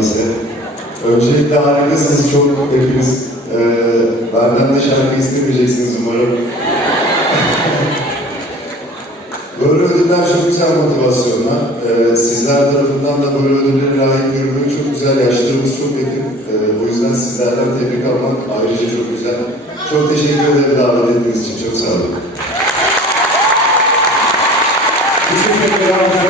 Herkese. Öncelikle harikasınız çok hepiniz. Ee, benden de şarkı istemeyeceksiniz umarım. böyle ödüller çok güzel motivasyonlar. Ee, sizler tarafından da böyle ödüllere layık görülmek çok güzel. Yaşlarımız çok yakın. Ee, o yüzden sizlerden tebrik almak ayrıca çok güzel. Çok teşekkür ederim davet ettiğiniz için. Çok sağ olun. Teşekkür ederim.